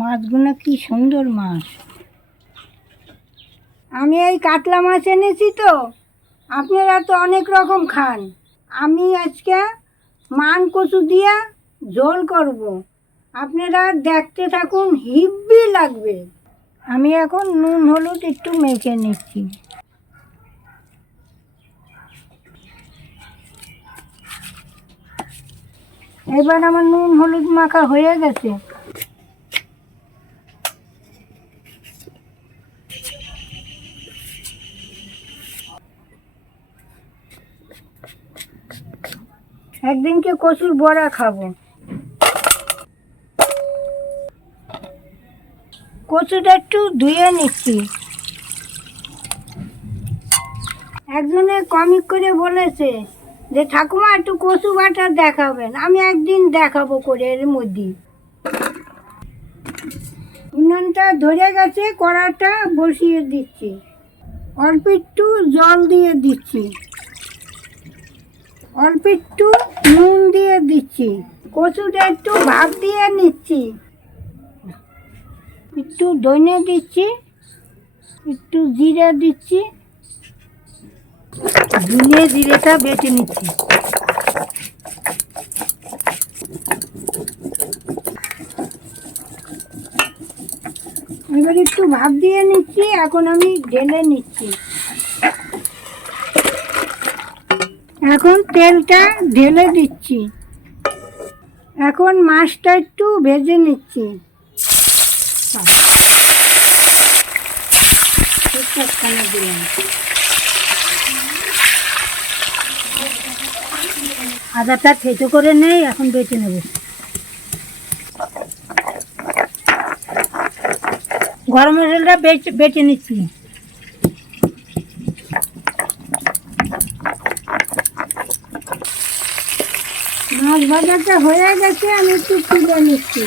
মাছগুলো কি সুন্দর মাছ। আমি এই কাতলা মাছ এনেছি তো আপনারা তো অনেক রকম খান। আমি আজকে মান কচু দিয়া ঝোল করব। আপনারা দেখতে থাকুন হিব্বি লাগবে। আমি এখন নুন হলুদ একটু মেখে নিচ্ছি। এবার আমার নুন হলুদ মাখা হয়ে গেছে। একদিনকে কচুর বড়া খাব। কচুটা একটু ধুয়ে নিচ্ছি। একজনে কমিক করে বলেছে যে, ঠাকুমা, একটু কচু বাটা দেখাবেন। আমি একদিন দেখাবো করে এর মধ্যে। উনুনটা ধরে গেছে, কড়াটা বসিয়ে দিচ্ছি। অল্প একটু জল দিয়ে দিচ্ছি। অল্প একটু নুন দিয়ে দিচ্ছি। কচুটা একটু ভাপ দিয়ে নিচ্ছি। একটু ধনে দিচ্ছি, একটু জিরে দিচ্ছি। ধনে জিরেটা বেটে নিচ্ছি। এবার একটু ভাপ দিয়ে নিচ্ছি, এখন আমি ঢেলে নিচ্ছি। এখন তেলটা ঢেলে দিচ্ছি। এখন মাছটা একটু ভেজে নিচ্ছি। আদাটা থেতো করে নেই, এখন বেটে নেব। গরম মশলাটা বেটে নিচ্ছি। মাছ ভাজাটা হয়ে গেছে আমি একটু তুলে নিচ্ছি।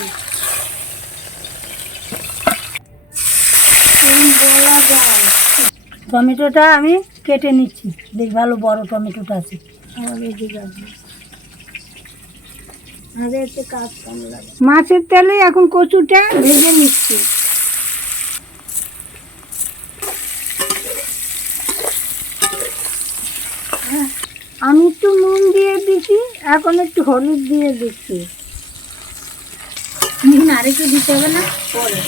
টমেটোটা আমি কেটে নিচ্ছি। বেশ ভালো বড় টমেটোটা আছে। মাছের তেলে এখন কচুটা ভেজে নিচ্ছি হ্যাঁ, আমি একটু নুন দিয়ে দিচ্ছি এখন একটু হলুদ দিয়ে দিচ্ছি। আরেকটু দিতে হবে না? পরে।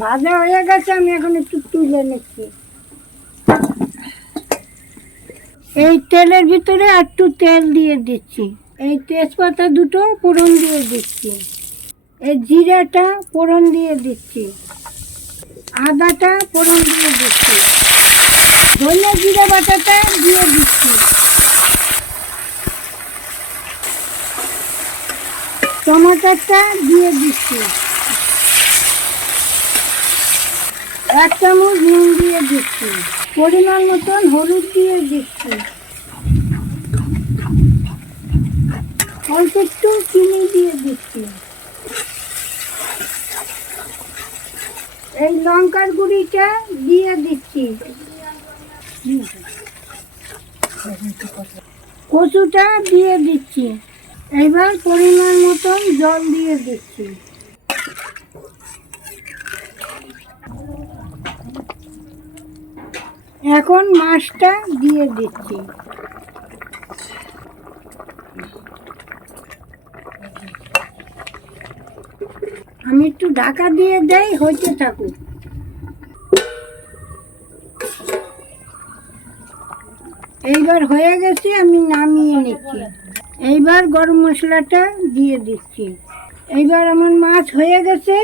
ভাজা হয়ে গেছে আমি এখন একটু তুলে নিচ্ছি। এই তেলের ভিতরে একটু তেল দিয়ে দিচ্ছি। এই তেজপাতা দুটো ফোড়ন দিয়ে দিচ্ছি। এই জিরাটা ফোড়ন দিয়ে দিচ্ছি। আদাটা ফোড়ন দিয়ে দিচ্ছি। ধনে জিরা বাটাটা দিয়ে দিচ্ছি। টমাটারটা দিয়ে দিচ্ছি। এক চামচ নুন দিয়ে দিচ্ছি। পরিমাণ মতন হলুদ দিয়ে দিচ্ছি। অল্প একটু চিনি দিয়ে দিচ্ছি। এই লঙ্কার গুঁড়িটা দিয়ে দিচ্ছি। কচুটা দিয়ে দিচ্ছি। এইবার পরিমাণ মতন জল দিয়ে দিচ্ছি। এখন মাছটা দিয়ে দিচ্ছি। আমি একটু ঢাকা দিয়ে দেই, হইতে থাকুক। এইবার হয়ে গেছে, আমি নামিয়ে নিচ্ছি। এইবার গরম মশলাটা দিয়ে দিচ্ছি। এইবার আমার মাছ হয়ে গেছে।